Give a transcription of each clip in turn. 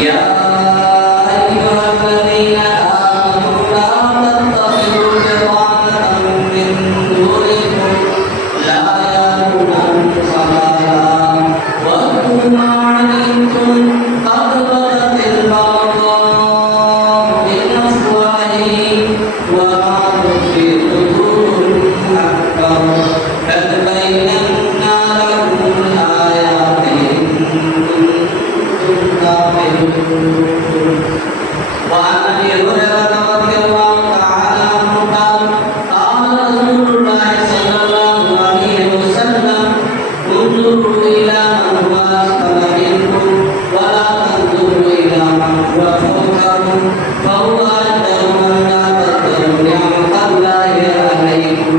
يا أيها الذين آمنوا لا تتخذوا بطانة من دونكم لا يألونكم خبالا ودوا ما عنتم قد بدت البغضاء من أفواههم وما تخفي صدورهم أكبر قد بينا لكم الآيات إن كنتم تعقلون. وعن أبي هريرة رضي الله تعالى عنه قال قال رسول الله صلى الله عليه وسلم انظروا إلى من هو أسفل منكم ولا تنظروا إلى من هو فوقكم فهو أجدر من لا تذكروا نعمة الله عليكم.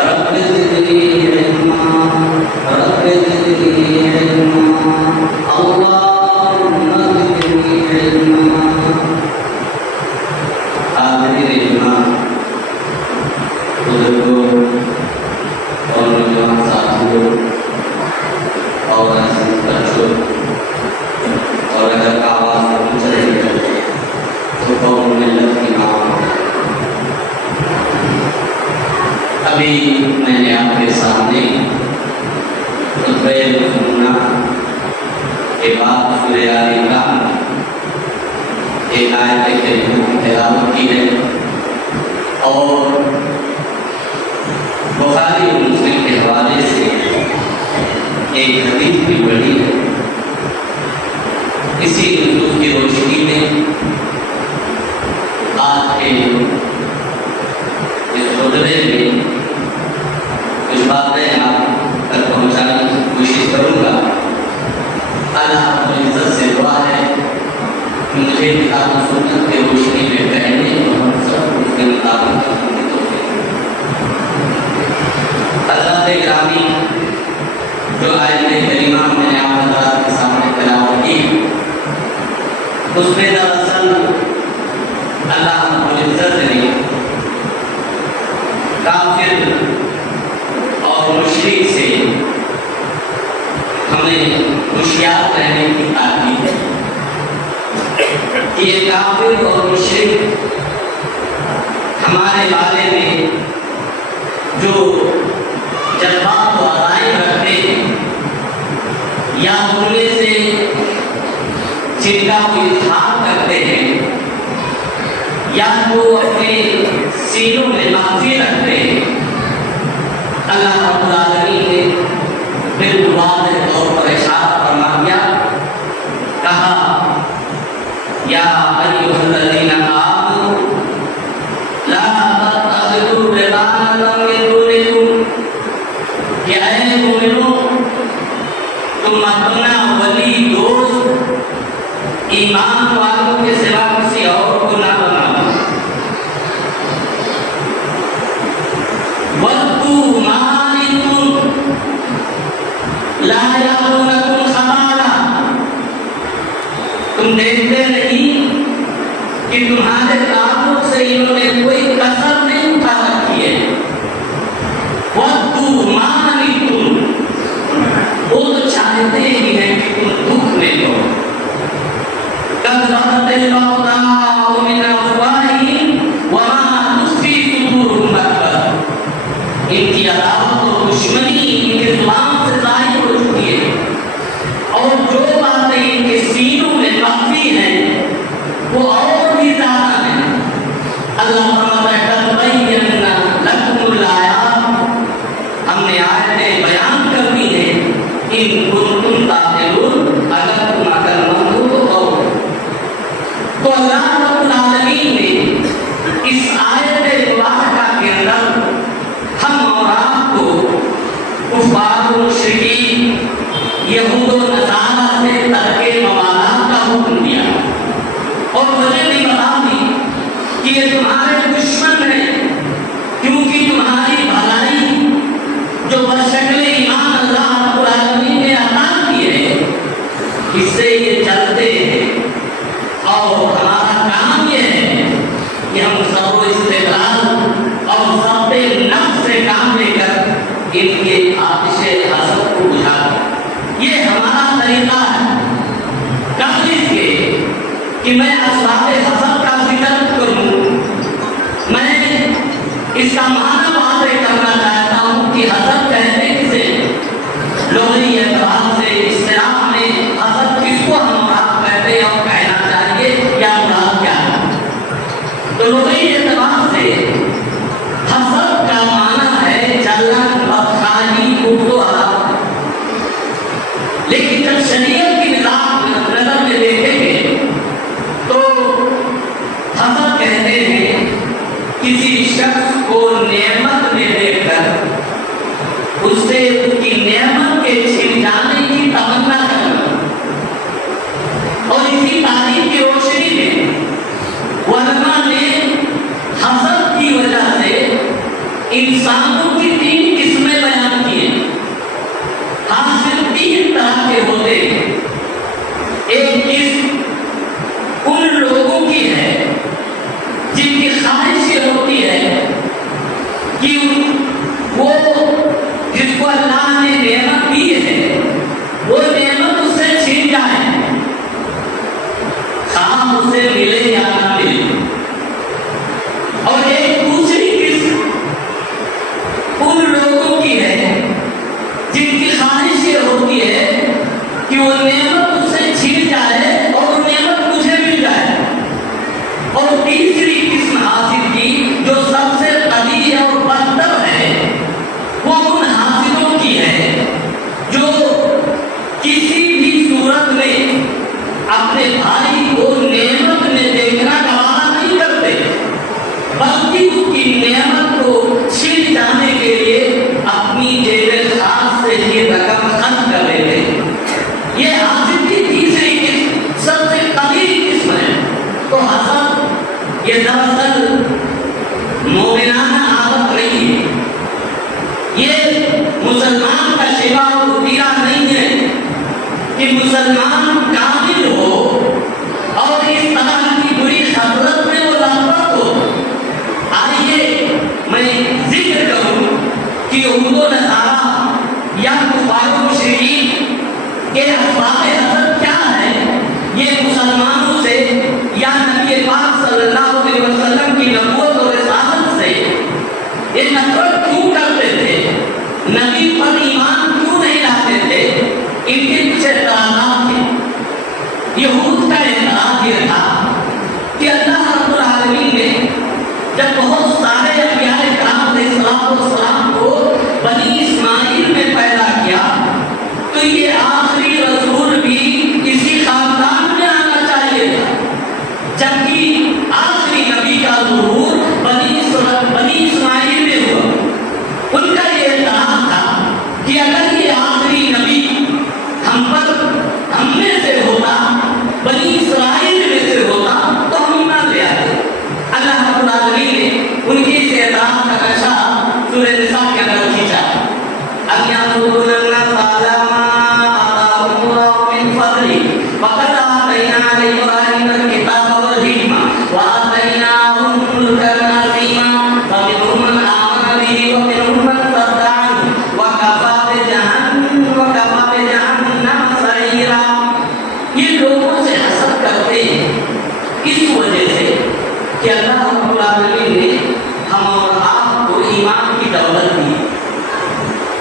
رب زدني علما رب زدني علما اللهم زدني علما. حاضرین ایمان، بزرگوں اور نوجوان ساتھیوں اور عزیز بچوں، اور اگر آواز اونچ رہی ہے تو قوم ملت کی ماں. ابھی میں نے آپ کے سامنے خطبہ مصنوعہ کے بعد سورہ آل عمران ایک آیت کریمہ کی تلاوت کی ہے اور بخاری اور مسلم کے حوالے سے ایک حدیث بھی پڑھی ہے. اسی نصوص کی روشنی میں آج کے اس خطبے میں کچھ باتیں آپ تک پہنچانے کی کوشش کروں گا. اللہ رب العزت سے دعا ہے کہ مجھے کتاب و سنت کی روشنی میں کہنے اور ہم سب کو اس کے مطابق چلنے کی توفیق دے. حضرات گرامی، جو آیت کریمہ میں نے آپ حضرات کے سامنے تلاوت کی، اس میں دراصل اللہ رب العزت نے کافر اور مشرک سے ہمیں ہوشیار رہنے کی تاکید ہے کہ یہ کافر اور مشرک ہمارے بارے میں جو جذبات و عقائد رکھتے ہیں یا ان میں سے جن کا وہ اظہار کرتے ہیں یا وہ اپنے سینوں میں مخفی رکھتے ہیں، اللہ رب العالمین نے بالکل واضح طور پر ارشاد فرما دیا، کہا یا ایھا الذین آمنوا لا تتخذوا بطانة من دونکم، کہ اے مومنوں تم اپنا ولی دوست ایمان والوں کے سوا کسی اور کو نہ بناؤ. وَدُّوا مَا عَنِتُّمْ لَا يَأْلُونَكُمْ خَبَالًا، تم دیکھتے نہیں کہ تمہارے تعلق سے انہوں نے کوئی کسر نہیں اٹھا رکھی ہے. وَدُّوا مَا عَنِتُّمْ، وہ تو چاہتے ہی ہیں کہ تم دکھ میں لو. قَدْ بَدَتِ الْبَغْضَاءُ مِنْ أَفْوَاهِهِمْ وَمَا تُخْفِي صُدُورُهُمْ أَكْبَرُ. ان کی عداوت اور دشمنی ان کے زبان سے ظاہر ہو چکی ہے اور جو باتیں ان کے سینوں میں مخفی ہیں وہ اور بھی زیادہ ہیں. اللہ فرماتا ہے قَدْ بَيَّنَّا لَكُمُ الْآيَاتِ، ہم نے آیتیں بیان کر دی ہیں، ان كنتم تعقلون، اگر تم عقل مند ہو تو اور ہمارا کام یہ ہے کہ ہم سب و استقلال اور ضبط نفس سے کام لے کر ان کے آتش حسد کو بجھا دیں۔ یہ ہمارا طریقہ ہے کس کے کہ میں اسباب حسد کا ذکر کروں۔ میں اس کا معنی واضح کرنا چاہتا ہوں کہ حسد کہتے کسے، لغوی اعتبار سے اصطلاح میں حسد کس کو ہم آپ کہتے ہیں اور کہنا چاہیے یا مراد کیا ہے؟ تو لغوی اعتبار سے حسد کا معنی ہے جلن، بدخواہی، بغض و عداوت۔ لیکن جب شریعت کی نظر میں دیکھیں گے تو حسد کہتے ہیں کسی شخص کو نعمت میں دیکھ کر اس سے اس کی نعمت کے چھن جانے کی تمنا کرنا، اور اسی تعلیم کی روشنی میں علماء نے حسد کی وجہ سے انسانوں کی 3 قسمیں بیان کی ہیں۔ حاصل 3 طرح کے ہوتے ہیں۔ ایک قسم ان لوگوں کی ہے جن کی خواہش یہ ہوتی ہے کہ وہ جس کو اللہ نے نعمت دی ہے وہ نعمت اس سے چھین جائے، خواہ اسے ملے یا نہ ملے۔ اور ایک دوسری قسم ان لوگوں کی ہے جن کی خواہش یہ ہوتی ہے کہ وہ نعمت اس سے چھین جائے اور وہ نعمت مجھے مل جائے۔ اور تیسری قسم حاصل کی جو سب سے قبیح اور بدتر ہے وہ ان حاصلوں کی ہے جو کسی بھی صورت میں اپنے بھائی کو نعمت میں دیکھنا گوارا نہیں کرتے، بلکہ اس کی نعمت کو چھن جانے کے لیے اپنی جیب خاص سے یہ رقم خرچ کر لیتے ہیں۔ یہ حاصل کی تیسری قسم سب سے قبیح قسم ہے۔ تو حسد یہ دراصل مومنانہ عادت نہیں ہے، یہ مسلمان کا شیوا و وطیرہ نہیں ہے کہ مسلمان کامل ہو اور اس طرح کی بری خبرت میں وہ لغبت ہو۔ آئیے میں ذکر کروں کہ یہود و نصارہ یا کفار و مشرکین کے اسباب حسد کیا ہے، یہ مسلمانوں سے یا نبی پاک صلی اللہ علیہ وسلم کی نبوت اور رسالت سے یہ نفرت کیوں کرتے تھے، نبی پر ایمان کیوں نہیں لاتے تھے، ان کے کچھ اعتراضات تھے۔ یہود کا اعتراض یہ تھا کہ اللہ رب العالمین نے جب بہت سارے انبیاء کرام علیہ السلام کو بنی اسماعیل میں پیدا کیا تو یہ آخری رسول بھی اسی خاندان میں آنا چاہیے تھا، جبکہ آخری نبی کا ظہور بنی اسماعیل میں ہوا۔ ان کا یہ اعتراض تھا کہ اگر یہ آخری نبی ہم میں سے ہوتا، بنی اسرائیل میں سے ہوتا تو ہم ایمان لے آتے۔ اللہ رب العالمین نے ان کے اس اعتراض کا نقشہ سورہ نساء کے اندر کھینچا۔ اب یعبدون الناس علی ما آتاهم اللہ من فضلہ وقد آتینا لإبراہیم الکتاب والحکمہ وآتیناہم ملکا عظیما فمنہم من آمن بہ ومنہم من صد عنہ وکفی بجہنم سعیرا۔ یہ لوگوں سے حسد کرتے ہیں اس وجہ سے کہ اللہ رب العالمین نے ہم اور آپ کو ایمان کی دولت دی،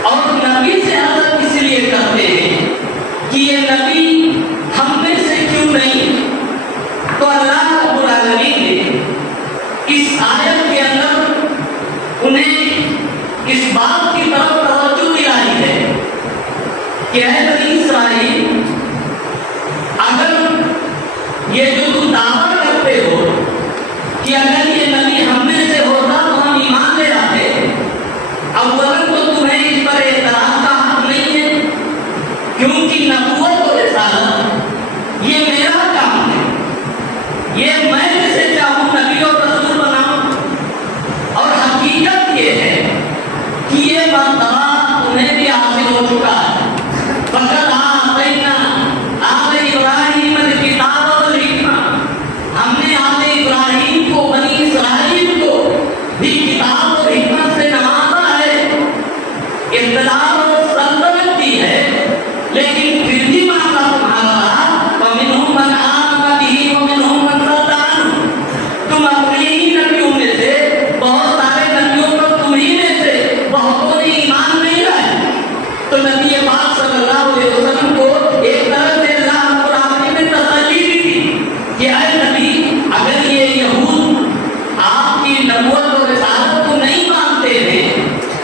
اور نبی سے حسد اس لیے کرتے ہیں کہ یہ نبی ہم میں سے کیوں نہیں۔ تو اللہ رب العالمین نے اس آیت کے اندر انہیں اس بات کی طرف توجہ دلائی ہے کہ اے بنی اسرائیل، اگر یہ جو تم دعویٰ کرتے ہو کہ اگر یہ نبی ہم میں سے ہوتا تو ہم ایمان لے آتے، اولاً تو تمہیں اس پر اعتراض کا حق نہیں ہے، کیونکہ نبوت اور رسالت یہ میرا کام ہے، یہ میں جسے چاہوں نبی اور رسول بناؤں۔ اور حقیقت یہ ہے کہ یہ مرتبہ انہیں بھی حاصل ہو چکا ہے۔ فقط آتینا آل ابراہیم الکتاب والحکمہ،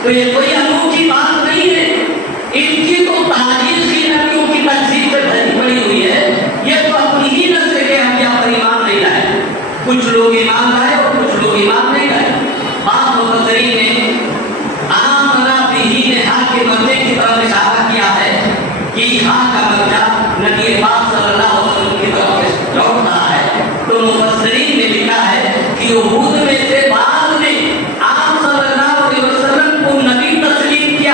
تو یہ کوئی انوکھی بات نہیں ہے، ان کی تو تاریخ ہی نبیوں کی تہذیب سے بھری پڑی ہوئی ہے، یہ تو اپنی ہی نسل کے انبیاء پر ایمان نہیں لائے، کچھ لوگ ایمان لائے اور کچھ لوگ ایمان نہیں لائے۔ بعض مفسرین نے آمنا بہ ہا کے مرجع کی طرف اشارہ کیا ہے کہ ہاں کا مرجع نبی پاک صلی اللہ علیہ وسلم کی طرف لوٹ رہا ہے، تو مفسرین نے لکھا ہے کہ یہود میں سے بعض نے آپ صلی اللہ علیہ وسلم کو نبی تسلیم کیا،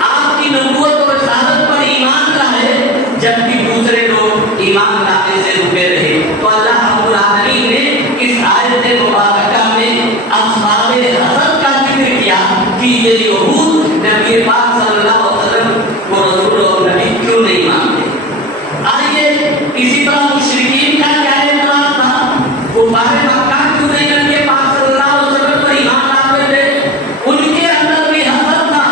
آپ کی نبوت اور رسالت پر ایمان لائے، جبکہ دوسرے لوگ ایمان لانے سے رکے رہے۔ تو اللہ رب العالمین نے اس آیت مبارکہ میں اسباب حسد کا ذکر کیا کہ یہ یہود نبی پاک صلی اللہ علیہ وسلم کو رسول اور نبی کیوں نہیں مانتے۔ آئیے اسی طرح مشرکین کا کیا اعتراض تھا، کفار مکہ کیوں نہیں نبی پاک صلی اللہ علیہ وسلم پر ایمان لاتے تھے، ان کے اندر بھی حسد تھا،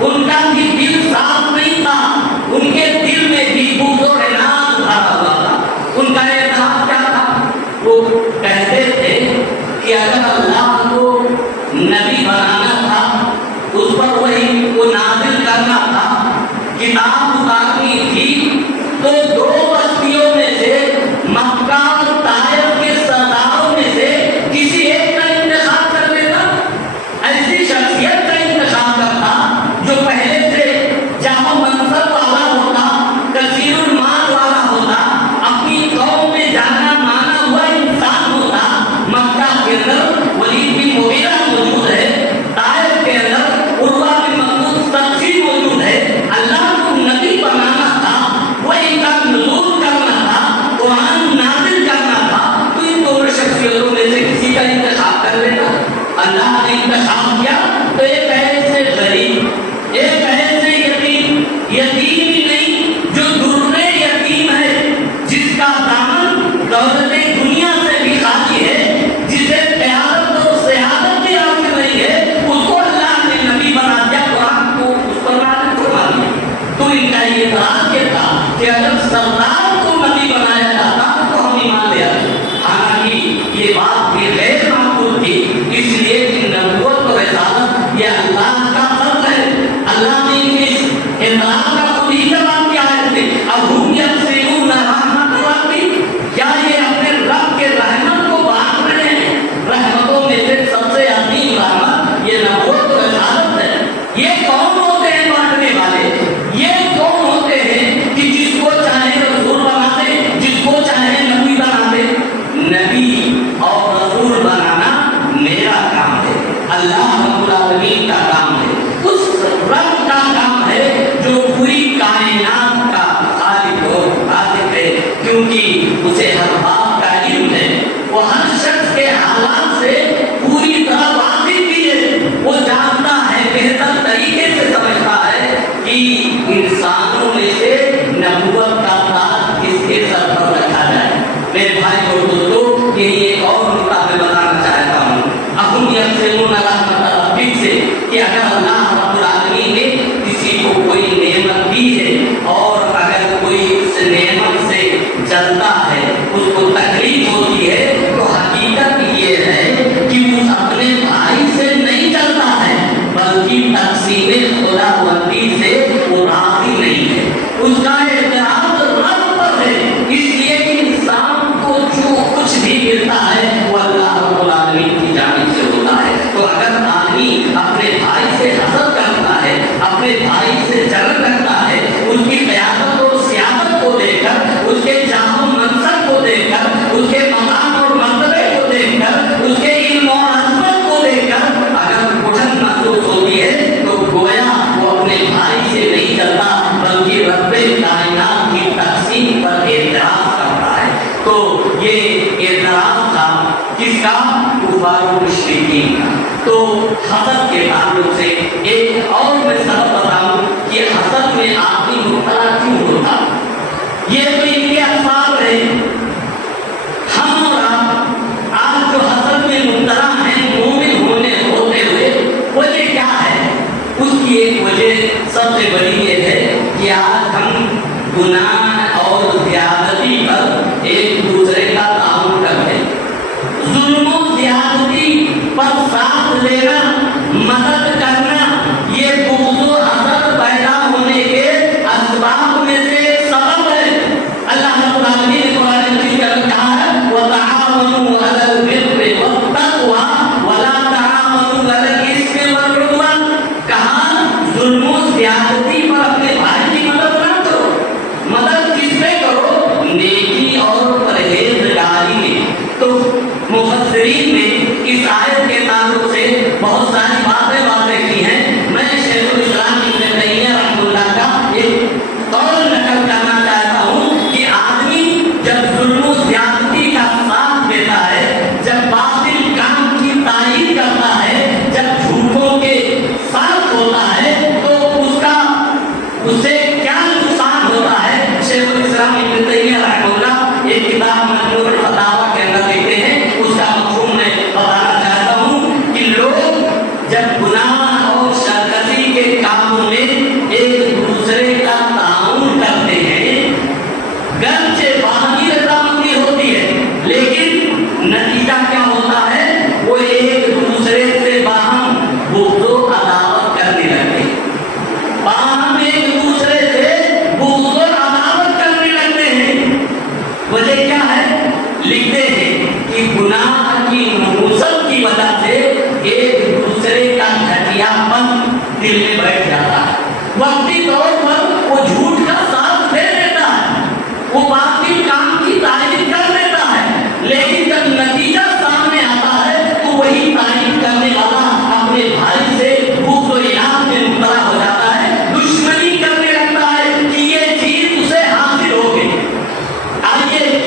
ان کا بھی دل صاف نہیں تھا، ان کے دل میں بھی بغض اور عناد بھرا ہوا تھا۔ ان کا اعتراض کیا تھا، وہ کہتے تھے کہ اگر اللہ کو نبی بنانا تھا، اس پر وہی کو نازل کرنا تھا، کتاب اتارنی تھی، تو دو بستیوں میں سے مکہ اور طائف کے سرداروں میں سے کسی ایک کا انتخاب کر لیتا، ایسی شخصیت کا انتخاب کرتا جو پہلے سے جامع منصب والا ہوتا، کثیر المال والا ہوتا، اپنی قوم میں جانا مانا ہوا انسان ہوتا۔ مکہ کے اندر ولید بن مغیرہ موجود ہے، طائف کے اندر عروہ بن مسعود ثقفی موجود ہے۔ اللہ کو نبی بنانا تھا، وہی کا نزول کرنا تھا، قرآن نازل کرنا تھا، تو ان دونوں شخصیتوں میں سے کسی کا انتخاب کر لیتا۔ اللہ نے انتخاب کیا تو ایک ایسے غریب، ایک ایسے یتیم، یتیم ہی نہیں جو در یتیم ہے، جس کا دامن دولت دنیا سے بھی خالی ہے، جسے قیادت اور سیادت بھی حاصل نہیں ہے، اس کو اللہ نے نبی بنا دیا، قرآن کو اس پر نازل فرما دیا۔ تو ان کا یہ اعتراض یہ تھا کہ اگر سردار کو نبی بنایا جاتا تو ہم ایمان لے آتے۔ حالانکہ یہ بات بھی غیر معقول تھی، اس لیے کہ نبوت اور رسالت یہ اللہ کا فضل ہے۔ اللہ نے ان کے اس اعتراض کا خود ہی جواب دیا ہے، اب ہم یقسمون رحمت ربی، کیا یہ اپنے رب کے رحمت کو بانٹ رہے ہیں؟ رحمتوں میں سے سب سے عظیم رحمت یہ نبوت اور رسالت ہے۔ یہ کون ہوتے ہیں بانٹنے والے؟ یہ کون ہوتے ہیں کہ جس کو چاہے رسول بنا دے، جس کو چاہے نبی بنا دے؟ نبی اور رسول بنانا میرا کام ہے، اللہ رب العالمین کا کام ہے، اس رب کا کام ہے جو پوری کائنات کا خالق اور خالق ہے، کیونکہ اسے ہر بات کا علم ہے، وہ ہر شخص کے حالات سے پوری طرح واقف بھی ہے، وہ جانتا ہے، بہتر طریقے سے سمجھتا ہے کہ انسانوں میں سے نبوت کا تاج کس کے سر پر رکھا جائے۔ میرے بھائی اور دوستو، یہ ایک اور نکتہ میں بتانا چاہتا ہوں، ہم یقسمون رحمت ربک سے کہ اگر اللہ رب العالمین نے کسی کو کوئی نعمت دی ہے اور اگر کوئی اس نعمت سے جلتا ہے، اس کو تکلیف ہوتی ہے، تو حقیقت یہ ہے کہ وہ اپنے بھائی سے نہیں جلتا ہے، بلکہ تقسیم خداوندی سے وہ راضی نہیں ہے، اس کا اعتراض رب پر ہے، اس لیے کہ انسان کو جو کچھ بھی ملتا ہے وہ اللہ رب العالمین کی جانب سے ہوتا ہے۔ تو اگر آدمی اپنے بھائی سے حسد کرتا ہے، اپنے بھائی سے جلن رکھتا ہے، اس کی قیادت اور سیادت کو دیکھ کر، اس کے جاہ و منصب کو دیکھ کر، اس کے مقام اور مرتبے کو دیکھ کر، اس کے علم اور عظمت کو دیکھ کر اگر اٹھن محسوس ہوتی ہے، تو گویا وہ اپنے بھائی سے نہیں چلتا، بلکہ رب کائنات کی تقسیم پر اعتراض کرتا ہے۔ تو یہ اعتراض تھا کس کا؟ کفار و مشرکین کا۔ تو حسد کے تعلق سے ایک اور میں سبب بتاؤں کہ حسد میں آدمی مبتلا کیوں ہوتا، یہ تو ان کے اسباب ہے۔ ہم اور آپ آج جو حسد میں مبتلا ہیں، مومن ہوتے ہوئے، وجہ کیا ہے؟ اس کی ایک وجہ سب سے بڑی یہ ہے کہ آج ہم گناہ اور زیادتی پر ایک دوسرے کا تعاون کرتے ہیں، ظلم و زیادتی پر ساتھ لینا، مدد کرنا، لکھتے ہیں کہ گناہ کی نحوست کی وجہ سے ایک دوسرے کا گھٹیا پن دل میں بیٹھ جاتا ہے. وقتی طور پر وہ جھوٹ کا ساتھ دے دیتا ہے, وہ باطل کام کی تعریف کر دیتا ہے, لیکن جب نتیجہ سامنے آتا ہے تو وہی تعریف کرنے والا اپنے بھائی سے بغض و اناد میں مبتلا ہو جاتا ہے, دشمنی کرنے لگتا ہے کہ یہ چیز اسے حاصل ہو گئی. آئیے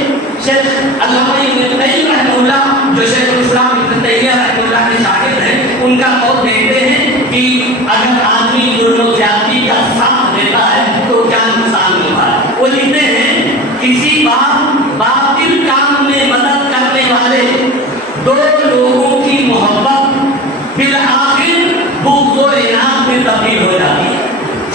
شیخ علامہ ابن تیمیہ رحمہ اللہ, جو شیخ الاسلام ابن تیمیہ رحمہ اللہ کے شاگرد ہیں, ان کا قول دیکھتے ہیں کہ اگر آدمی ظلم و زیادتی کا ساتھ دیتا ہے تو کیا نقصان ہوگا. وہ لکھتے ہیں کسی باطل کام میں مدد کرنے والے دو لوگوں کی محبت بالآخر بغض و اناد میں تبدیل ہو جاتی ہے.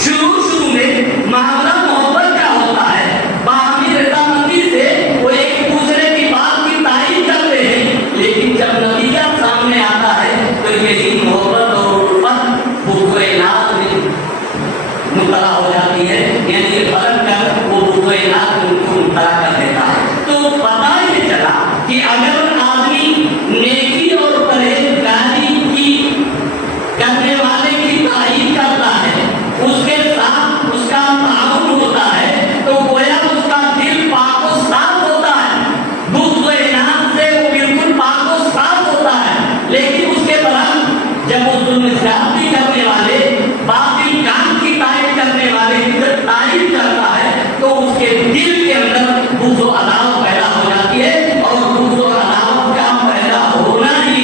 شروع میں معاملہ محبت کا ہوتا ہے, باہمی رضامندی سے وہ ایک دوسرے کی بات کی تعریف کرتے ہیں, لیکن جب نتیجہ سامنے آتا ہے تو یہی محبت اور الفت بغض و اناد میں مبتلا ہو جاتی ہے, یعنی یہ فرق کر وہ بغض و اناد میں ان کو مبتلا کر دیتا ہے. تو پتہ یہ چلا کہ اگر آدمی نیکی اور پرہیزگاری کی کرنے والے کی تعریف کرتا ہے, اس کے ساتھ اس کا تعاون ہوتا ہے, تو گویا اس کا دل پاک و صاف ہوتا ہے, بغض و اناد سے وہ بالکل پاک و صاف ہوتا ہے. لیکن اس کے برعکس جب وہ ظلم زیادتی کرنے والے باطل کام کی تعریف کرنے والے کی جب تعریف کرتا ہے تو اس کے دل کے اندر بغض و عداوت پیدا ہو جاتی ہے, اور بغض و عداوت کا پیدا ہونا ہی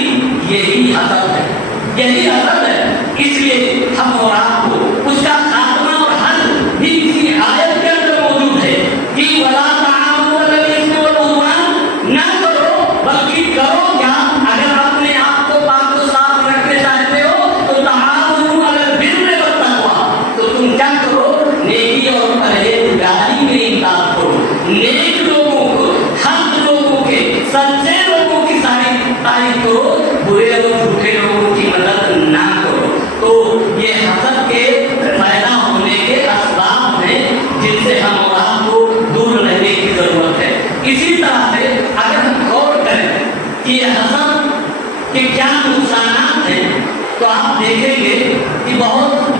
یہی حسد ہے, یہی حسد ہے. اس لیے ہم اور آپ کو اس کا خاتمہ اور حل بھی اسی آیت کے اندر موجود ہے کہ وَلَا تَعَاوَنُوا عَلَى الْإِثْمِ وَالْعُدْوَانِ, نہ کرو بلکہ کرو کیا, اگر اپنے آپ کو پاک و صاف رکھنا چاہتے ہو تو تعاونوا علی البر والتقوی, تو تم کیا کرو, نیکی اور پرہیزگاری میں امداد کرو. نیک لوگوں کو, حق لوگوں کے, سچے لوگوں کی ساری تعریف کرو, برے اور جھوٹے لوگوں کی مدد نہ کرو. تو یہ حسد کے پیدا ہونے کے اسباب ہیں جن سے ہم اور آپ کو دور رہنے کی ضرورت ہے. اسی طرح سے اگر ہم غور کریں کہ یہ حسد کے کیا نقصانات ہیں تو آپ دیکھیں گے کہ بہت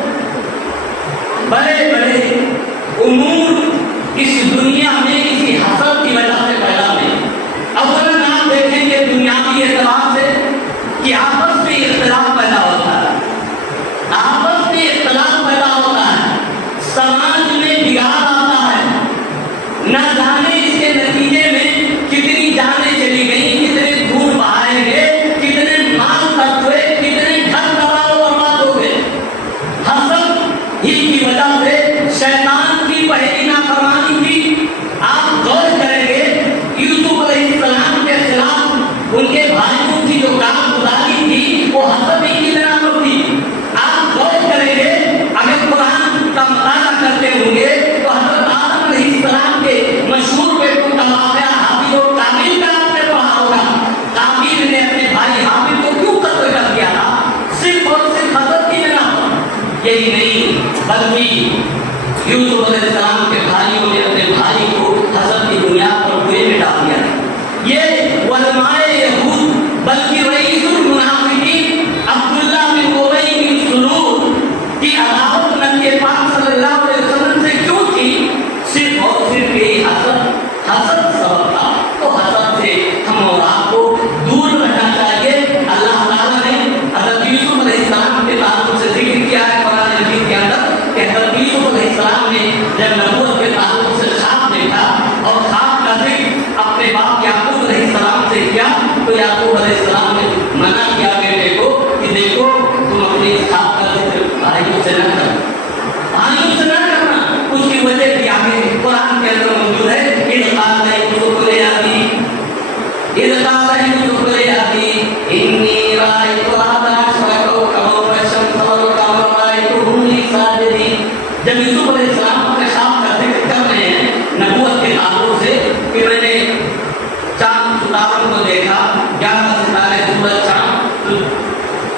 بڑے بڑے امور اس دنیا میں اسی حسد کی وجہ سے پیدا ہوئے. اولاً آپ دیکھیں گے دنیاوی اعتبار سے کہ آپس میں اختلاف پیدا ہوتا ہے, آپس میں اختلاف پیدا ہوتا ہے, سماج میں بگاڑ آتا ہے, نہ جانے اس کے نتیجے میں کتنی جانیں چلی گئیں, کتنے خون بہائے گئے, کتنے مال خرچ ہوئے, کتنے گھر تباہ و برباد ہو گئے. حسد ہی کی وجہ سے شیطان کی پہلی نافرمانی کی. آپ غور کریں گے یوسف علیہ السلام کے خلاف ان کے بھائیوں کی جو کارگزاری تھی وہ حسد ہی کی بنا پر تھی. آپ غور کریں گے اگر قرآن کا مطالعہ کرتے ہوں گے تو حضرت آدم علیہ السلام کے مشہور بیٹوں کا واقعہ حابیل اور قابیل کا آپ نے پڑھا ہوگا. قابیل نے اپنے بھائی حابیل کو کیوں قتل کر دیا تھا, صرف اور صرف حسد کی بنا پر. یہی نہیں بلکہ یوسف علیہ السلام کے بھائیوں نے اپنے بھائی کو حسد کی بنیاد پر کنویں میں ڈال دیا. یہ علماء یہود بلکہ رئیس المنافقین عبداللہ بن ابی بن سلول کی عداوت نبی پاک صلی اللہ علیہ وسلم سے کیوں تھی, صرف اور صرف یہی حسد سبب تھا. تو حسد سے ہم اور آپ کو دور رہنا چاہیے. اللہ تعالیٰ نے حضرت یوسف علیہ السلام کے تعلق سے ذکر کیا ہے قرآن مجید کے اندر کہ حضرت یوسف علیہ السلام نے جب نبوت کے تعلق سے خواب دیکھا اور خواب کا ذکر اپنے باپ یعقوب علیہ السلام سے کیا تو یعقوب علیہ السلام نے منع کیا بیٹے کو کہ دیکھو تم اپنے خواب کا ذکر بھائیوں سے نہ کرنا, بھائیوں سے نہ کرنا. اس کی وجہ بھی آگے قرآن کے اندر موجود ہے. اذ قال یوسف لأبیہ انی رأیت احد عشر کوکبا والشمس والقمر رأیتهم لی ساجدین. جب یوسف علیہ السلام اپنے خواب کا ذکر کر رہے ہیں نبوت کے تعلق سے کہ میں نے چاند ستاروں کو دیکھا, 11 ستارے, سورج, چاند.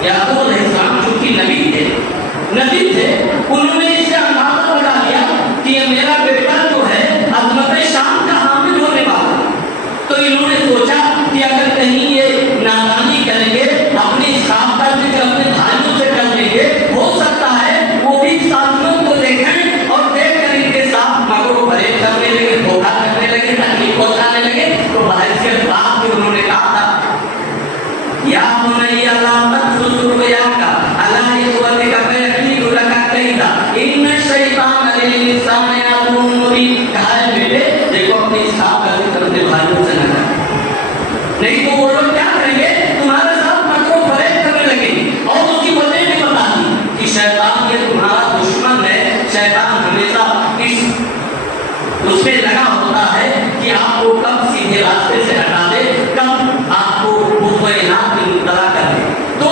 یعقوب علیہ السلام چونکہ نبی تھے انہوں نے اس سے اندازہ لگا لیا کہ یہ میرا بیٹا جو ہے عظمت شان کا حامل ہونے والا. تو انہوں نے اس کے بعد بھی انہوں نے کہا تھا یا بنی لا تقصص رؤیاک علی اخوتک فیکیدوا لک کیدا ان الشیطان للانسان عدو مبین. کہا ہے بیٹے دیکھو اپنے اس کام کا ذکر اپنے بھائیوں سے نہ کرنا، نہیں تو وہ لوگ کیا کریں گے تمہارے ساتھ مکر و فریب کرنے لگیں گے. اور اس کی وجہ بھی بتا دی کہ شیطان یہ تمہارا دشمن ہے. شیطان ہمیشہ اس میں لگا ہوتا ہے کہ آپ کو کب سیدھے راستے سے ہٹا دے، کب آپ کو بغض میں مبتلا کر دے. تو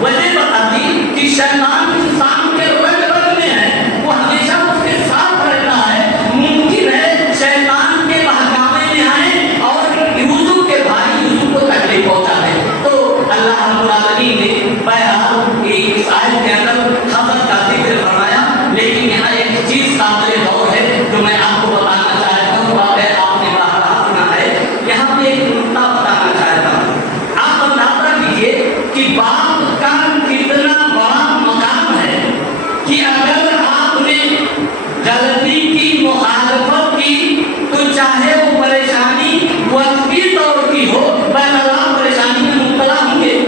وجہ بتا دی کہ شیطان انسان کے رگ رگ میں ہے، وہ ہمیشہ اس کے ساتھ رہتا ہے. ممکن ہے شیطان کے بہکاوے میں آئے اور یوسف کے بھائی یوسف کو تکلیف پہنچا دے. تو اللہ رب العالمین نے بہرحال اس آیت کے اندر حسد کا ذکر فرمایا. لیکن یہاں ایک چیز قابل غور ہے جو میں آپ کو بتانا چاہتا ہوں، واقعہ آپ نے باہر سنا ہے. یہاں پہ ایک نقطہ بتانا چاہتا ہوں. آپ اندازہ کیجیے کہ باپ کا کتنا بڑا مقام ہے کہ اگر آپ نے غلطی کی، مخالفت کی، تو چاہے وہ پریشانی وقتی طور کی ہو، بہرحال پریشانی میں مبتلا ہوں گے.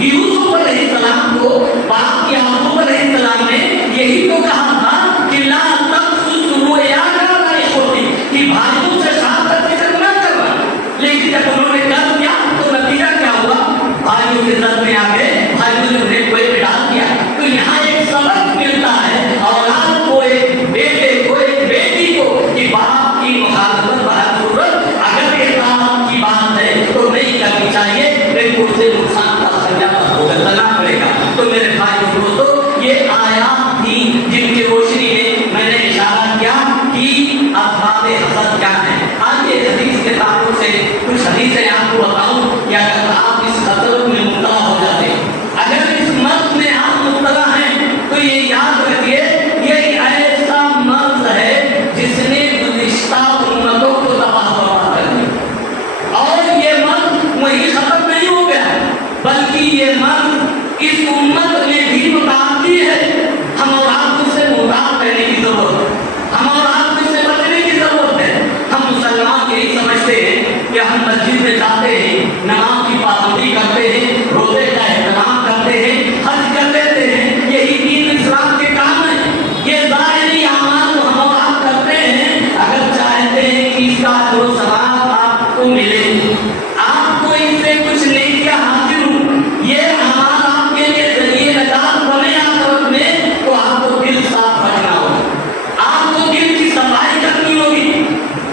یوسف علیہ السلام کو باپ یعقوب علیہ السلام نے یہی تو کہا تھا کہ لا تقصص رؤیاک علی اخوتک، کہ بھائیوں سے خاص کر ذکر نہ کرنا. لیکن جب انہوں نے کر دیا تو نتیجہ کیا ہوا؟ بھائیوں کے سر میں آ گئے، بھائیوں نے انہیں کوئی ڈال دیا. تو یہاں ایک سبق ملتا ہے اولاد کو، ایک بیٹے کو، ایک بیٹی کو، کہ باپ کی مخالفت بہت ضرورت اگر یہ باپ کی بات ہے تو نہیں کرنی چاہیے، لیکن اس سے نقصان کا سنجا بھگتنا پڑے گا. تو میرے بھائیوں دوستو یہ آیات تھی جن کی روشنی میں نے اشارہ کیا کہ اسباب حسد کیا ہے. آج یہ حدیث کے تعلق سے کچھ حدیثیں آپ کو بتاؤں کہ اگر آپ اس حسد میں مبتلا ہو جاتے ہیں، اگر اس مرض میں آپ مبتلا ہیں، تو یہ یاد رکھیے یہ ایسا مرض ہے جس نے گزشتہ امتوں کو تباہ برباد کر دیا. اور یہ مرض وہی ختم نہیں ہو گیا بلکہ یہ مرض اس امت میں بھی متعدی ہے. ہم اور آپ اس سے محتاط رہنے کی ضرورت ہے، ہم اور آپ اس سے بچنے کی ضرورت ہے. ہم مسلمان یہی سمجھتے ہیں کہ ہم مسجد میں جاتے ہیں، نماز کی پابندی کرتے ہیں، روزے کا اہتمام کرتے ہیں، حج کر لیتے ہیں، یہی دین اسلام کے کام ہے. یہ ظاہری اعمال ہم اور آپ کرتے ہیں. اگر چاہتے ہیں کہ اس کا اجر و ثواب آپ کو ملے، آپ کو اس سے کچھ نیکیاں حاصل ہوں، یہ اعمال آپ کے لیے ذریعے نجات بنے آخرت میں، تو آپ کو دل صاف رکھنا ہوگا، آپ کو دل کی صفائی کرنی ہوگی،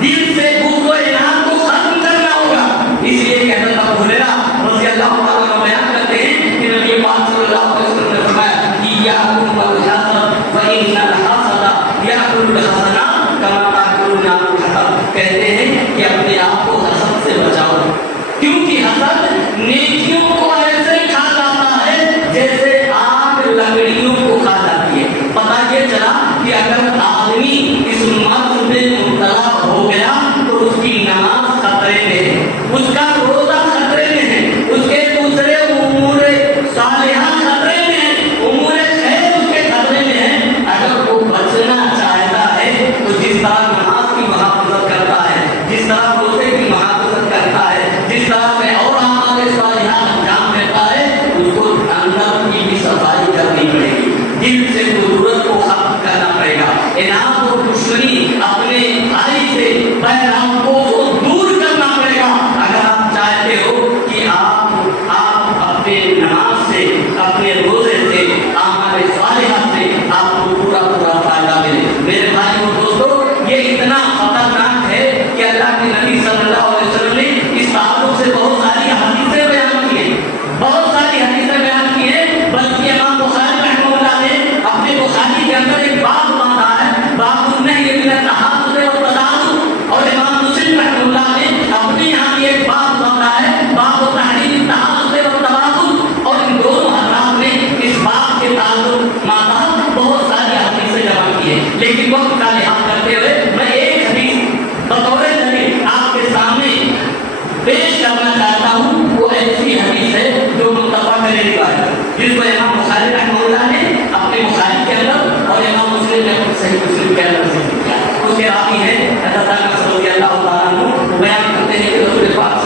دل سے بغض و عناد کو ختم کرنا ہوگا. اس لیے کہ حضرت ابو ہریرہ رضی اللہ تعالیٰ عنہ بیان کرتے ہیں کہ نبی پاک صلی اللہ علیہ وسلم نے فرمایا ایاکم والحسد فإن الحسد یأکل الحسنات کما تأکل النار الحطب. کہتے ہیں کہ اپنے آپ کو حسد سے بچاؤ، کیونکہ حسد نیکیوں کو ایسے کھا جاتا ہے جیسے آگ لکڑیوں کو کھا جاتی ہے. پتہ یہ چلا کہ اگر آدمی اس مرض میں مبتلا ہو گیا تو اس کی نماز خطرے میں ہے، اس کا روزہ خطرے میں ہے، اس کے دوسرے امور صالحہ خطرے میں ہیں، امور خیر اس کے خطرے میں ہیں. اگر وہ بچنا چاہتا ہے تو جس طرح نماز کی محافظت کرتا ہے، جس طرح روزے کی محافظت کرتا ہے، جس طرح سے اور اعمال صالحہ انجام دیتا ہے، اس کو اندر کی بھی صفائی کرنی پڑے گی، دل سے ضرورت کو ختم کرنا پڑے گا. انعام اور دشمنی اپنے بھائی سے پیغام کو دور کرنا پڑے گا. اگر آپ چاہتے ہو کہ آپ اپنے نماز سے، اپنے روزے سے، اعمال صالحہ سے آپ کو پورا فائدہ ملے. میرے بھائیوں دوستو یہ اتنا خطرناک ہے کہ اللہ کے نبی صلی اللہ علیہ وسلم نے اس تعلق سے بہت ساری حدیثیں بیان کی ہیں، بہت ساری حدیثیں بیان کی ہیں. بلکہ امام بخاری رحمہ اللہ نے اپنے بخاری کے اندر ایک باب باندھا ہے، باب النہی من التحاسد والتدابر. اور امام مسلم رحمہ اللہ نے اپنے یہاں بھی ایک باب باندھا ہے، باب تحریم التحاسد والتدابر. اور ان دونوں حضرات نے اس باب کے تعلق ماتا بہت ساری حدیثیں جمع کی ہیں. لیکن وقت کا لحاظ کرتے ہوئے میں ایک حدیث بطور دلیل آپ کے سامنے پیش کرنا چاہتا ہوں. وہ ایسی حدیث ہے جو متفق علیہ ہے، جس کو امام بخاری رحمہ اللہ نے اپنے بخاری کے اندر اور امام مسلم نے اپنے صحیح مسلم کے اندر ذکر کیا. اس کے راوی ہے حضرت انس رضی اللہ تعالیٰ عنہ بیان کرتے ہیں کہ رسول پاک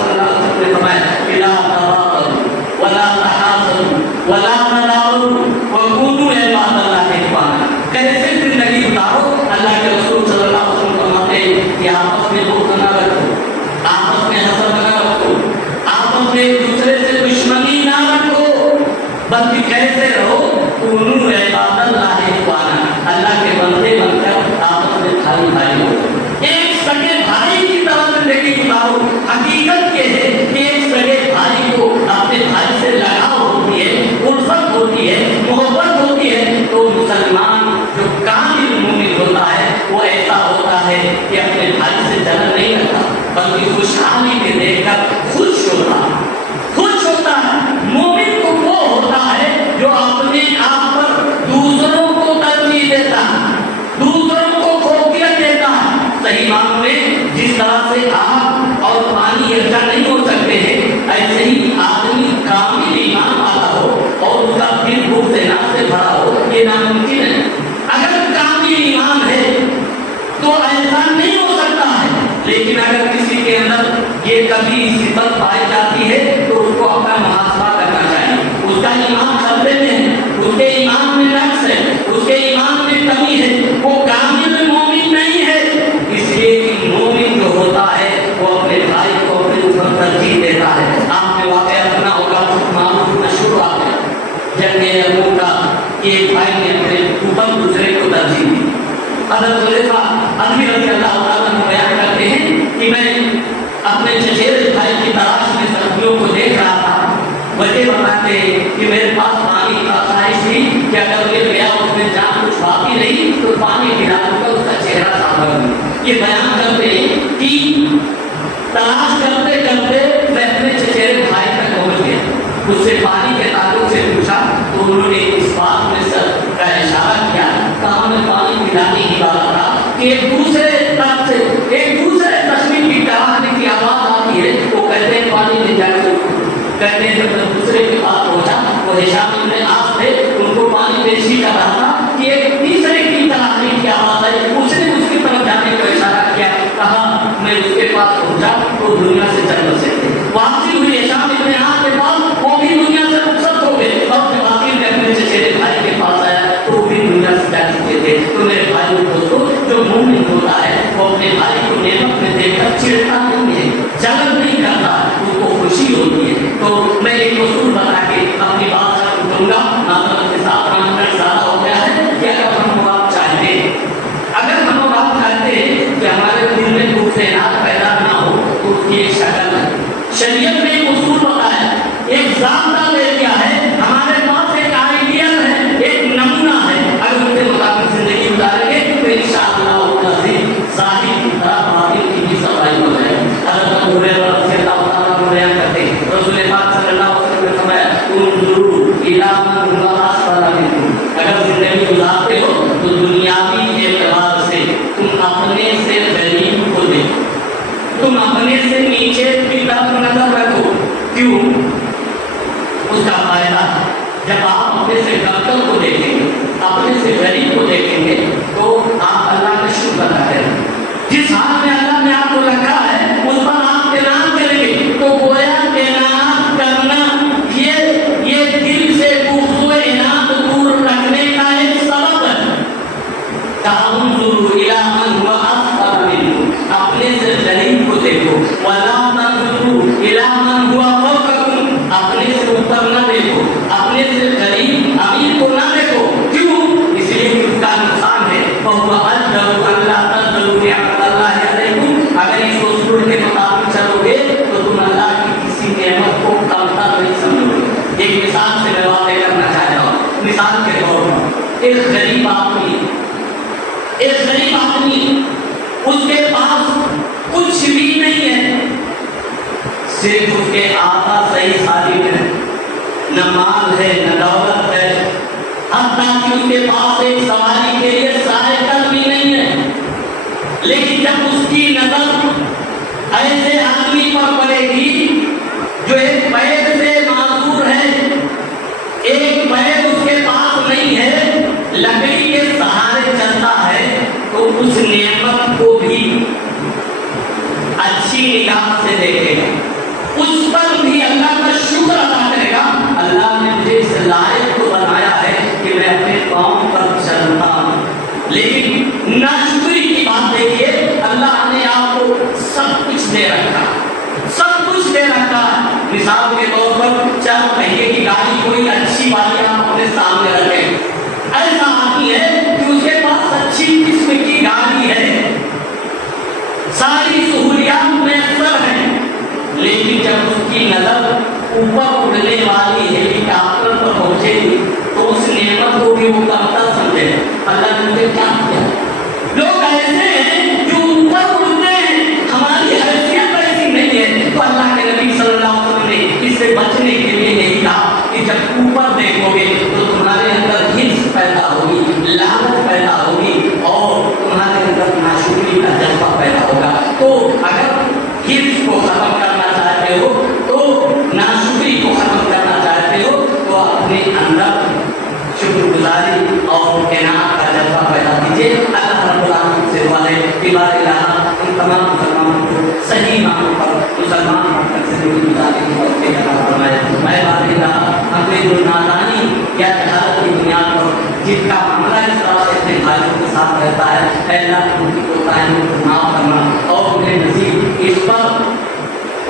یہ کبھی صفت پائی جاتی ہے تو اس کو اپنا محاسبہ کرنا چاہیے. اس کا ایمان خطرے میں ہے, اس کے ایمان میں نقص ہے, اس کے ایمان میں کمی ہے, وہ کامل مومن نہیں ہے. اس لیے کہ مومن جو ہوتا ہے وہ اپنے بھائی کو اپنے اوپر ترجیح دیتا ہے. آپ نے واقعہ سنا ہوگا, معروف مشہور واقعہ جنگ یرموک کا, ایک بھائی نے اپنے اوپر دوسرے کو ترجیح دی. حضرت حذیفہ رضی اللہ تعالیٰ عنہ بیان کرتے ہیں کہ میں اپنے چچیرے بھائی کی تلاش میں سبزیوں کو دیکھ رہا تھا. وجہ بتاتے ہیں کہ میرے پاس پانی کا خواہش تھی کہ اگر گر گیا اس میں جان کچھ باقی نہیں تو پانی پلا دوں گا, اس کا چہرہ صاف کر دوں. یہ بیان کرتے ہیں کہ تلاش کرتے کرتے میں اپنے چچیرے بھائی تک پہنچ گیا. اس سے پانی کے تعلق سے پوچھا تو انہوں نے اس بات میں سر کا اشارہ کیا, کہا میں پانی پلانے ہی والا تھا کہ ایک دوسرے طرف سے ایک دوسرے تشمیل کی کرانے کی آواز آتی ہے. وہ کہتے ہیں پانی لے جا کے کہتے ہیں جب میں دوسرے کے پاس پہنچا وہ ہشام ابن عاص تھے, ان کو پانی پیش ہی کر رہا تھا کہ ایک تیسرے کی تلاش کی آواز آئی. اس نے اس کی طرف جانے کا اشارہ کیا, کہا میں اس کے پاس پہنچا تو دنیا سے چل بسے تھے. واپسی ہوئی ہشام ابن عاص کے پاس, وہ بھی دنیا سے رخصت ہو گئے. اور جب آخر میں اپنے چچیرے بھائی کے پاس آیا تو وہ بھی دنیا سے جا چکے تھے. تو میرے بھائی دوستوں, جو مومن ہوتا ہے وہ اپنے بھائی کو نعمت میں دیکھ کر چڑھتا نہیں ہے, جلن نہیں کرتا, اس کو خوشی ہوتی ہے. تو میں ایک اصول بتا کے اپنی بات کروں گا. ناظرین کے ساتھ منٹ زیادہ ہو گیا ہے کہ اگر ہم آپ چاہتے ہیں, اگر ہم آپ چاہتے ہیں کہ ہمارے دل میں بھوک سے ناک پیدا نہ ہو تو اس کی ایک شکل ہے. شریعت میں ایک اصول بتایا, ایک ضابطہ دے دیا ہے, ہمارے پاس ایک آئیڈیل ہے, ایک نمونہ ہے. اگر اس کے مطابق زندگی گزاریں گے تو انشاءاللہ العزیز ظاہر کی طرح باطن کی بھی صفائی ہو جائے. حضرت ابو ہریرہ رضی اللہ تعالیٰ عنہ بیان کرتے ہیں, رسول پاک صلی اللہ علیہ وسلم نے فرمایا, انظروا الی من هو اسفل منکم. اگر زندگی گزارتے ہو تو دنیاوی اعتبار سے تم اپنے سے غریب کو دیکھو, تم اپنے سے نیچے کی طرف نظر رکھو. کیوں؟ اس کا فائدہ جب آپ اپنے سے کمتر کو دیکھیں گے, اپنے سے غریب کو دیکھیں گے تو آپ اللہ کا شکر ادا کریں. جس حال میں اللہ نے آپ کو رکھا ہے اس پر آپ اعلان کریں گے. تو گویا اعلان کرنا یہ دل سے بغض و عناد دور رکھنے کا ایک سبب ہے. تنظروا الی من هو اسفل منکم, اپنے سے غریب کو دیکھو. ولا تنظروا الی من هو فوقکم, اپنے سے اوپر نہ دیکھو, اپنے سے غریب امیر کو نہ دیکھو. کیوں؟ اس لیے کہ اس کا نقصان ہے. فهو اجدر ان لا تنظروا نعمت اللہ علیکم. اگر اس اصول کے مطابق چلو گے تو تم اللہ کی کسی نعمت کو کمتر نہیں سمجھو گے. ایک مثال سے میں باتیں کرنا چاہتا ہوں. مثال کے طور پر ایک غریب آدمی اس کے پاس کچھ بھی نہیں ہے, صرف اس کے آقا صحیح سالم ہے, نہ مال ہے نہ دولت ہے, حتیٰ کہ اس کے پاس ایک سواری کے لیے سائیکل بھی نہیں ہے. لیکن جب اس کی نظر ایسے آدمی پر پڑے گی جو ایک پیر سے معذور ہے, ایک پیر اس کے پاس نہیں ہے, لکڑی کے سہارے چلتا ہے, تو اس نعمت کو بھی اچھی نگاہ سے دیکھے گا, اس پر بھی اللہ کا شکر ادا کرے گا. اللہ نے مجھے اس لائق کو بنایا ہے کہ میں اپنے پاؤں پر چلتا ہوں. لیکن ناشکری کی بات دیکھیے, اللہ نے آپ کو سب کچھ دے رکھا, سب کچھ دے رکھا. مثال کے طور پر 4 پہیے کی گاڑی کوئی اچھی والی آپ اپنے سامنے رکھیں, ایسا آدمی ہے کہ اس کے پاس اچھی قسم کی گاڑی ہے, ساری سہولیات میسر ہیں, لیکن جب اس کی نظر اوپر اڑنے والی ہیلی کاپٹر پر پہنچے گی تو اس نعمت کو بھی وہ کمتر سمجھے. اللہ نے مجھے کیا کیا. لوگ ایسے ہیں جو اوپر اڑتے ہیں, ہماری حیثیت ایسی نہیں ہے. تو اللہ کے نبی صلی اللہ علیہ وسلم نے اس سے بچنے کے لیے یہی کہا کہ جب اوپر دیکھو گے تو تمہارے اندر حرص پیدا ہوگی, لعنت پیدا ہوگی, اور تمہارے اندر ناشکری کا جذبہ پیدا ہوگا. تو اگر حرص کو ختم کرنا چاہتے ہو, تو ناشکری کو ختم کرنا چاہتے ہو, تو اپنے اندر شکر گزاری اور انعام کا جذبہ پیدا کیجیے. اللہ رب العالمین سے دعا ہے کہ بار الہ ان تمام مسلمانوں کو صحیح معنوں پر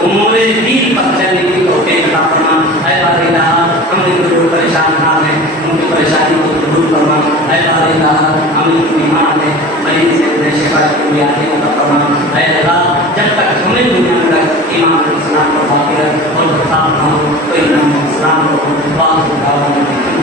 امور دین پر چلنے کی توفیق عطا فرما اے باری اللہ ہم جو پریشان ہیں ان کی پریشانی کو دور فرما اے باری اللہ ہم بیمار ہیں مریض سے شفا کی عطا فرما اے اللہ جب تک ہمیں دنیا میں ایمان اسلام کو باقی اور خطاب نہ ہو تو ایمان اسلام کو باقی دعوت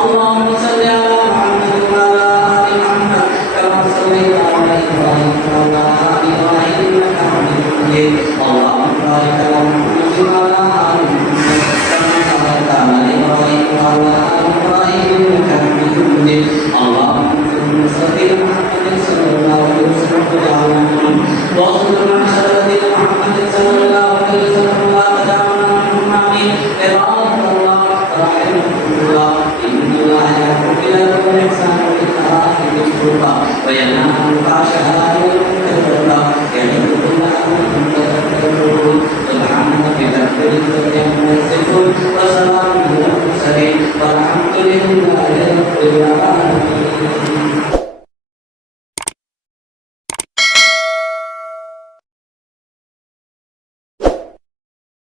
اللهم صل على محمد وعلى آل محمد كما صليت على إبراهيم وعلى آل إبراهيم إنك حميد مجيد اللهم بارك على محمد وعلى آل محمد كما باركت على إبراهيم وعلى آل إبراهيم إنك حميد مجيد اللهم صل على محمد صلى الله عليه وسلم وعلى آله وصحبه